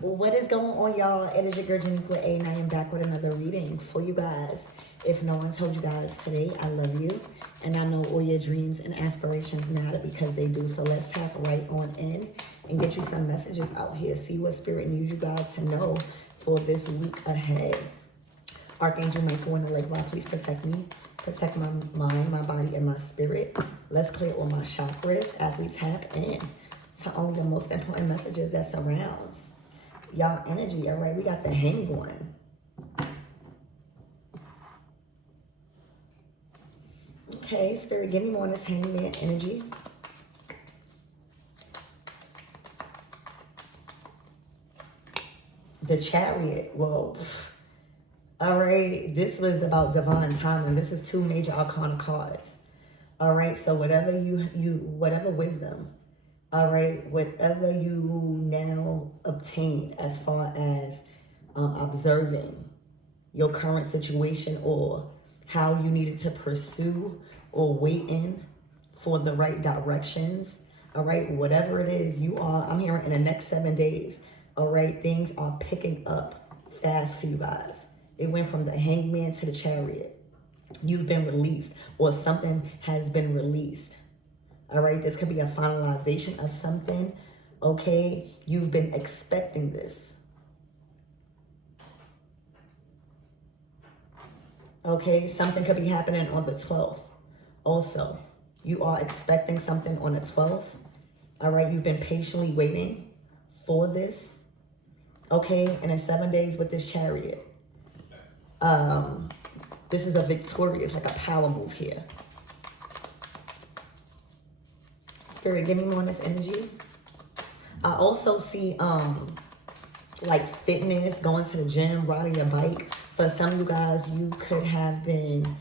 What is going on, y'all? It is your girl Janique with A, and I am back with another reading for you guys. If no one told you guys today, I love you. And I know all your dreams and aspirations matter because they do. So let's tap right on in and get you some messages out here. See what spirit needs you guys to know for this week ahead. Archangel Michael and the Lake Rock, please protect me. Protect my mind, my body, and my spirit. Let's clear all my chakras as we tap in to only the most important messages that surrounds y'all energy. All right, we got the Hanged One. Okay, Spirit, give me more on this Hangman energy. The Chariot. Whoa. All right, this was about divine timing. This is two major arcana cards. All right, so whatever whatever wisdom, all right, whatever you now obtain as far as observing your current situation or how you needed to pursue or waiting for the right directions, all right, whatever it is, I'm hearing in the next 7 days, all right, things are picking up fast for you guys. It went from the Hangman to the Chariot. You've been released or something has been released. All right, this could be a finalization of something. Okay, you've been expecting this. Okay, something could be happening on the 12th. Also, you are expecting something on the 12th. All right, you've been patiently waiting for this. Okay, and in 7 days with this Chariot. This is a victorious, like a power move here. Spirit, give me more on this energy. I also see like fitness, going to the gym, riding your bike. For some of you guys, you could have been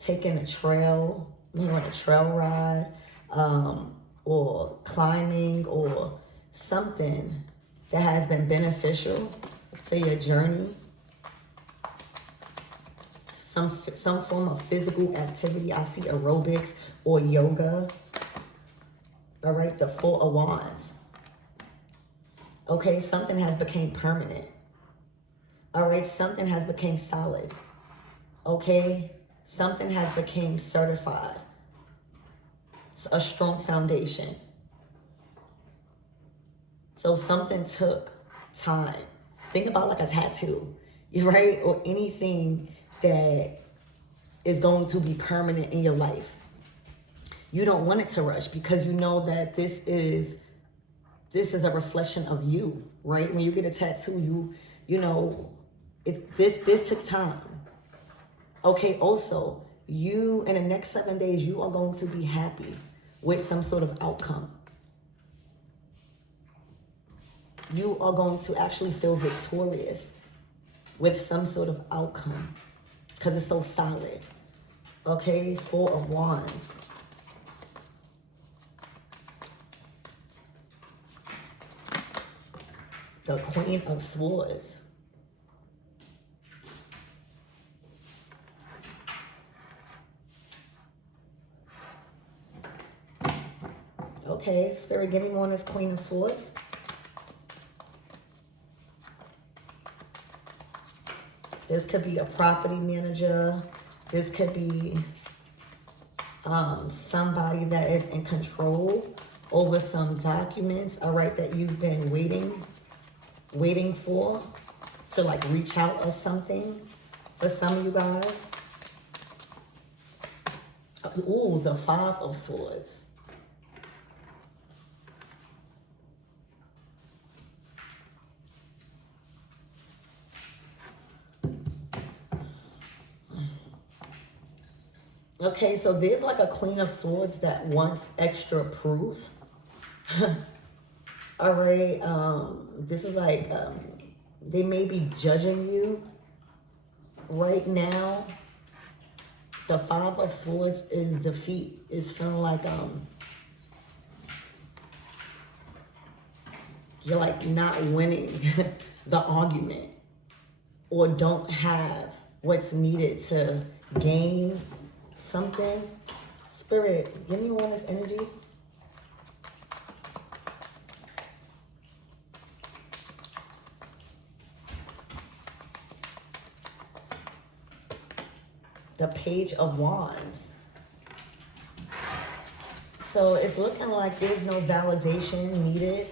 taking a trail, maybe on a trail ride, or climbing, or something that has been beneficial to your journey. Some form of physical activity. I see aerobics or yoga. All right, the Four of Wands. Okay, something has become permanent. All right, something has become solid. Okay, something has become certified. It's a strong foundation. So something took time. Think about like a tattoo, right? Or anything that is going to be permanent in your life. You don't want it to rush because you know that this is a reflection of you, right? When you get a tattoo, you know, this took time. Okay, also, you in the next 7 days, you are going to be happy with some sort of outcome. You are going to actually feel victorious with some sort of outcome because it's so solid. Okay, Four of Wands. The Queen of Swords. Okay, Spirit, give me more on this Queen of Swords. This could be a property manager. This could be somebody that is in control over some documents, all right, that you've been waiting for to like reach out or something for some of you guys. Ooh, the Five of Swords. Okay, so there's like a Queen of Swords that wants extra proof. All right, this is like, they may be judging you right now. The Five of Swords is defeat. It's feeling like you're like not winning the argument or don't have what's needed to gain something. Spirit, give me more of this energy. the Page of Wands. So it's looking like there's no validation needed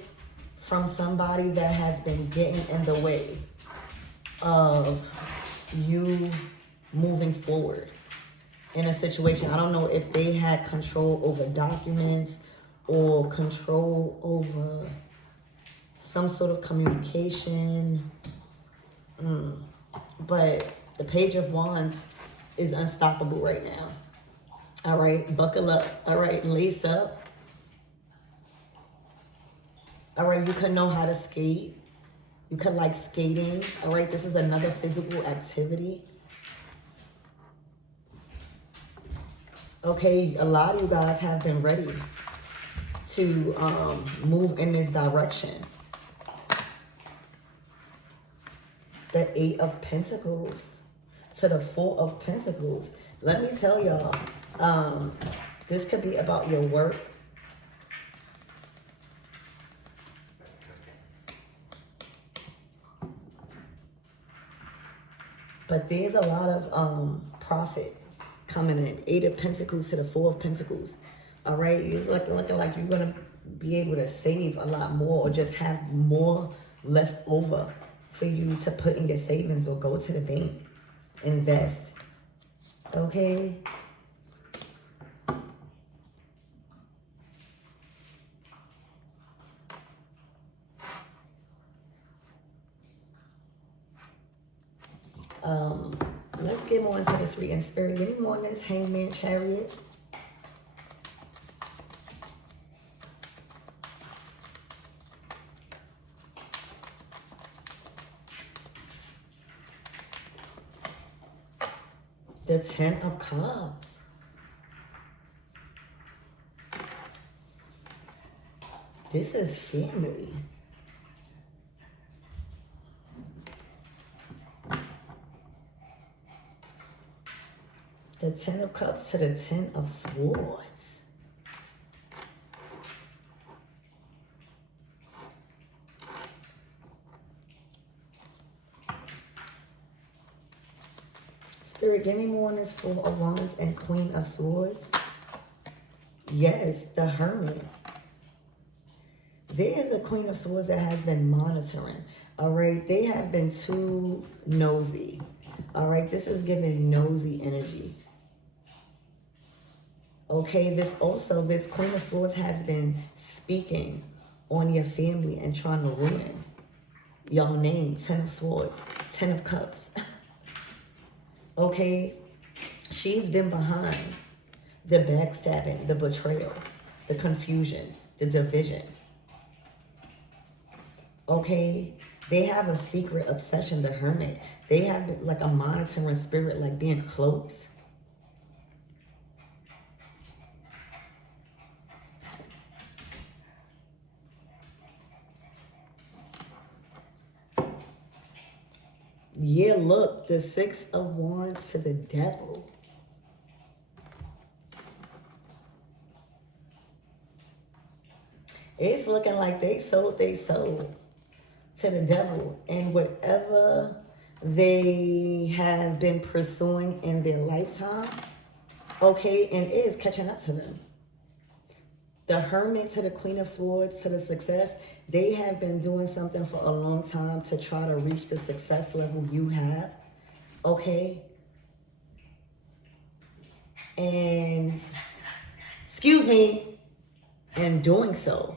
from somebody that has been getting in the way of you moving forward in a situation. I don't know if they had control over documents or control over some sort of communication. But the Page of Wands is unstoppable right now. All right, buckle up. All right, lace up. All right, you could know how to skate. You could like skating. All right, this is another physical activity. Okay, a lot of you guys have been ready to move in this direction. The Eight of Pentacles to the Four of Pentacles. Let me tell y'all, this could be about your work. But there's a lot of profit coming in. Eight of Pentacles to the Four of Pentacles. All right, it's looking like you're going to be able to save a lot more or just have more left over for you to put in your savings or go to the bank, invest. Okay? Let's get more into this reading. Spirit, give me more on this Hangman Chariot. The Ten of Cups. This is family. The Ten of Cups to the Ten of Swords. Spirit, give me more on this Four of Wands and Queen of Swords. Yes, the Hermit. There is a Queen of Swords that has been monitoring. All right, they have been too nosy. All right, this is giving nosy energy. Okay, this Queen of Swords has been speaking on your family and trying to ruin y'all name. Ten of Swords, Ten of Cups. Okay, she's been behind the backstabbing, the betrayal, the confusion, the division. Okay, they have a secret obsession, the Hermit. They have like a monitoring spirit, like being close. Yeah, look, the Six of Wands to the Devil. It's looking like they sold their soul to the devil. And whatever they have been pursuing in their lifetime, okay, and it is catching up to them. The Hermit to the Queen of Swords to the success. They have been doing something for a long time to try to reach the success level you have. Okay? And, excuse me, and doing so,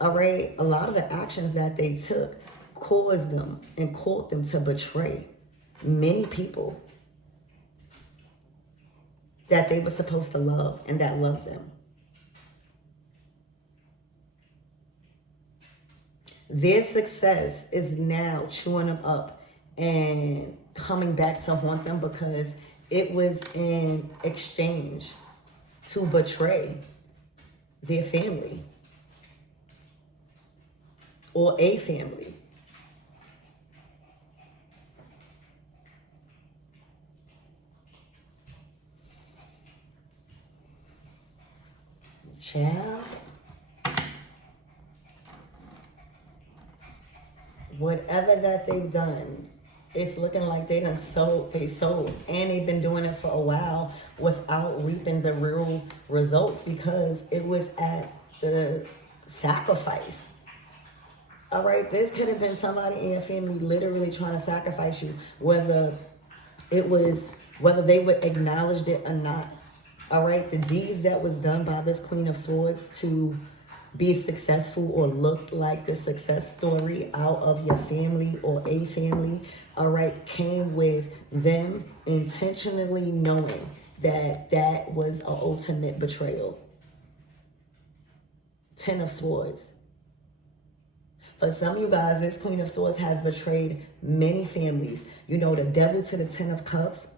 all right, a lot of the actions that they took caused them and caused them to betray many people that they were supposed to love and that loved them. Their success is now chewing them up and coming back to haunt them because it was in exchange to betray their family or a family. Child. Whatever that they've done It's looking like they sold, and they've been doing it for a while without reaping the real results because it was at the sacrifice. All right, this could have been somebody in your family literally trying to sacrifice you, whether they would acknowledge it or not. All right, the deeds that was done by this Queen of Swords to be successful or look like the success story out of your family or a family, all right, came with them intentionally knowing that that was an ultimate betrayal. 10 of Swords. For some of you guys, this Queen of Swords has betrayed many families. You know, the Devil to the 10 of Cups,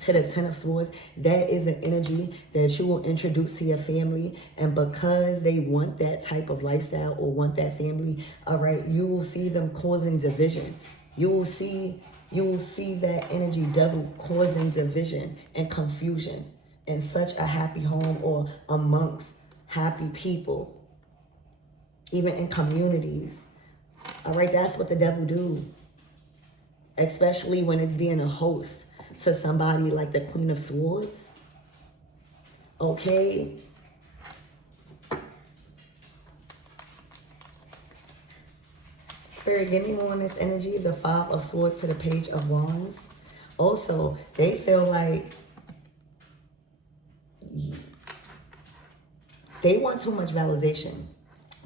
to the 10 of Swords, that is an energy that you will introduce to your family. And because they want that type of lifestyle or want that family, all right, you will see them causing division. You will see that energy double causing division and confusion in such a happy home or amongst happy people, even in communities. All right, that's what the devil do, especially when it's being a host to somebody like the Queen of Swords. Okay. Spirit, give me more on this energy. The 5 of Swords to the Page of Wands. Also, they feel like they want too much validation.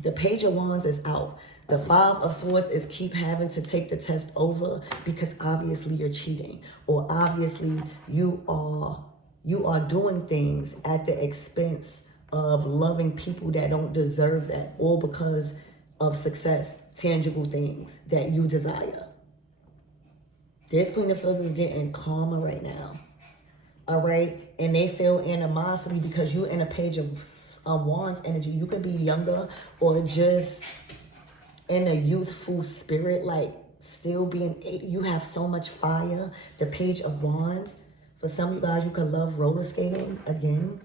The Page of Wands is out. The 5 of Swords is keep having to take the test over because obviously you're cheating, or obviously you are doing things at the expense of loving people that don't deserve that, all because of success, tangible things that you desire. This Queen of Swords is getting calmer right now. All right, and they feel animosity because you're in a Page of Wands energy. You could be younger or just in a youthful spirit, like still being, you have so much fire. The Page of Wands. For some of you guys, you could love roller skating. Again,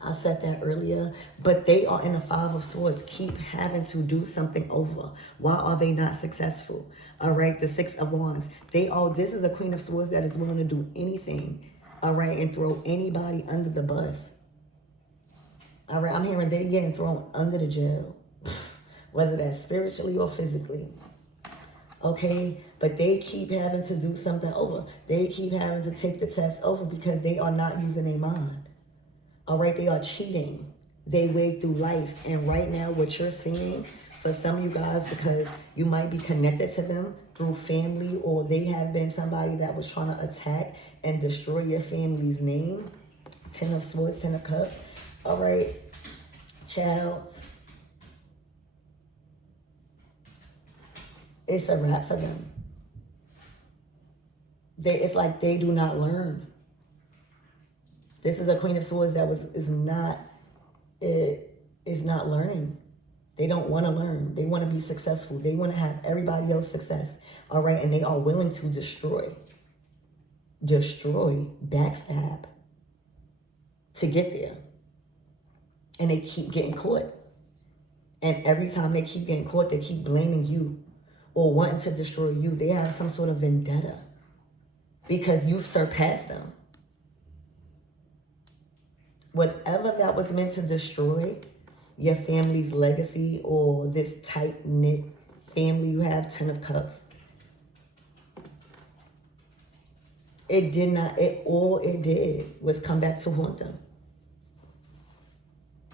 I said that earlier. But they are in the 5 of Swords, keep having to do something over. Why are they not successful? All right, the 6 of Wands. This is a Queen of Swords that is willing to do anything, all right, and throw anybody under the bus. All right, I'm hearing they getting thrown under the jail, whether that's spiritually or physically. Okay, but they keep having to do something over. They keep having to take the test over because they are not using their mind. All right, they are cheating their way through life. And right now, what you're seeing for some of you guys, because you might be connected to them through family, or they have been somebody that was trying to attack and destroy your family's name. 10 of Swords, 10 of Cups. All right, child. It's a wrap for them. It's like they do not learn. This is a Queen of Swords that is not learning. They don't want to learn. They want to be successful. They want to have everybody else success. All right, and they are willing to destroy, backstab to get there. And they keep getting caught. And every time they keep getting caught, they keep blaming you or wanting to destroy you. They have some sort of vendetta because you've surpassed them. Whatever that was meant to destroy your family's legacy or this tight-knit family you have, 10 of Cups, all it did was come back to haunt them.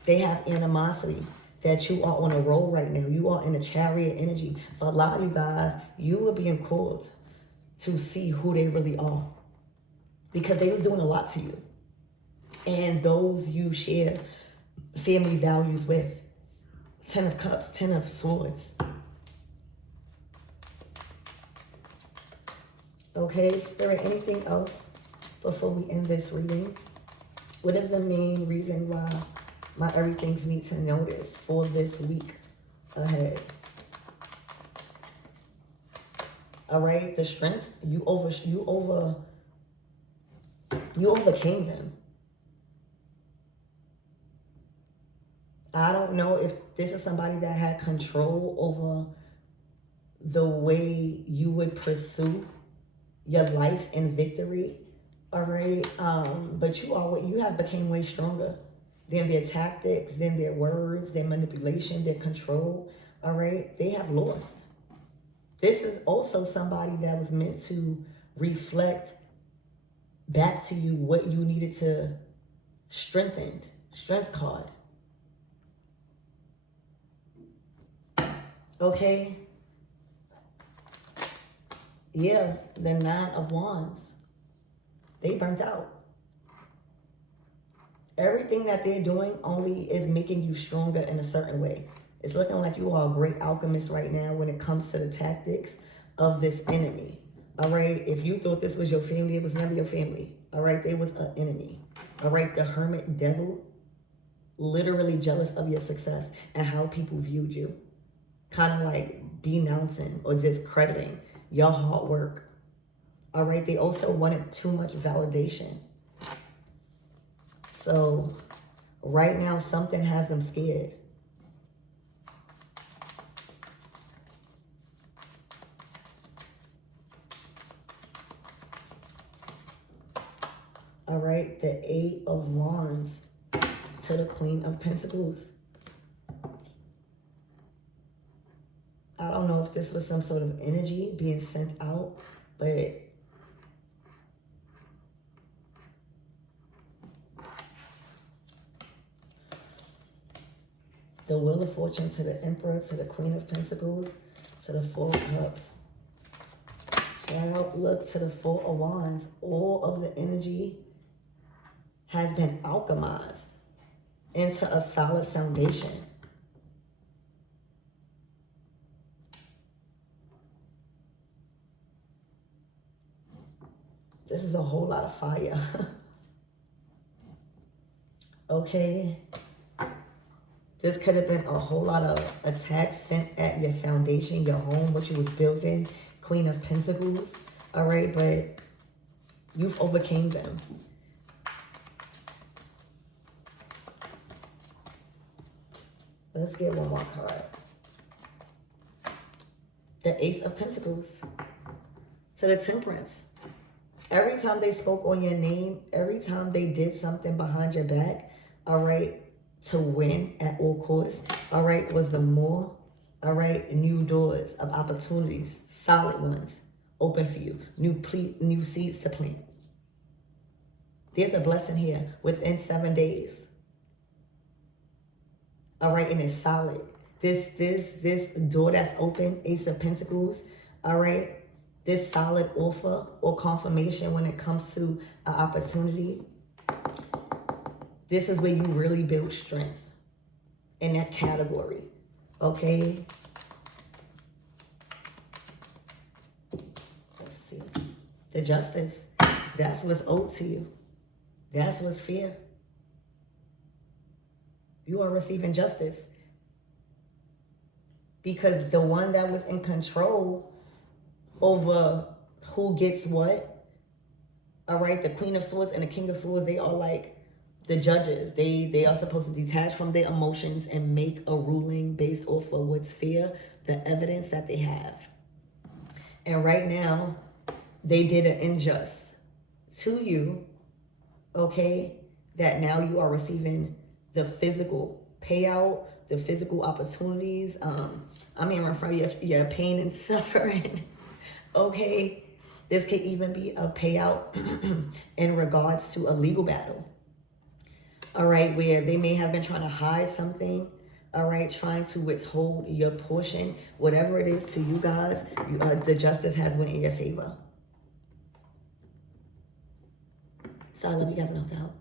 They have animosity that you are on a roll right now. You are in a Chariot energy. For a lot of you guys, you are being called to see who they really are because they was doing a lot to you. And those you share family values with. 10 of Cups, 10 of Swords. Okay, Spirit, anything else before we end this reading? What is the main reason why my everythings need to notice for this week ahead? All right, the strength, you overcame them. I don't know if this is somebody that had control over the way you would pursue your life in victory. All right. But you have became way stronger than their tactics, than their words, their manipulation, their control. All right. They have lost. This is also somebody that was meant to reflect back to you what you needed to strengthen. Strength card. Okay. Yeah, the 9 of Wands. They burnt out. Everything that they're doing only is making you stronger in a certain way. It's looking like you are a great alchemist right now when it comes to the tactics of this enemy. All right, if you thought this was your family, it was never your family. All right, they was an enemy. All right, the hermit devil, literally jealous of your success and how people viewed you. Kind of like denouncing or discrediting your hard work. All right, they also wanted too much validation. So right now, something has them scared. All right, the 8 of Wands to the Queen of Pentacles. I don't know if this was some sort of energy being sent out, but the Wheel of Fortune to the Emperor, to the Queen of Pentacles, to the 4 of Cups. Child, look to the 4 of Wands. All of the energy has been alchemized into a solid foundation. This is a whole lot of fire. Okay. This could have been a whole lot of attacks sent at your foundation, your home, what you was built in. Queen of Pentacles. All right, but you've overcame them. Let's get one more card. The Ace of Pentacles to the Temperance. Every time they spoke on your name, every time they did something behind your back, all right, to win at all costs, all right, was the more, all right, new doors of opportunities, solid ones, open for you, new seeds to plant. There's a blessing here within 7 days. All right, and it's solid. This door that's open, Ace of Pentacles, all right, this solid offer or confirmation when it comes to an opportunity. This is where you really build strength in that category, okay? Let's see. The Justice, that's what's owed to you. That's what's fair. You are receiving justice. Because the one that was in control over who gets what, all right, the Queen of Swords and the King of Swords, they are like the judges. They are supposed to detach from their emotions and make a ruling based off of what's fair, the evidence that they have. And right now, they did an unjust to you, okay, that now you are receiving the physical payout, the physical opportunities. I'm hearing from your pain and suffering, okay? This could even be a payout in regards to a legal battle, all right, where they may have been trying to hide something, all right, trying to withhold your portion, whatever it is to you guys, the justice has went in your favor. So I love you guys and hope to help.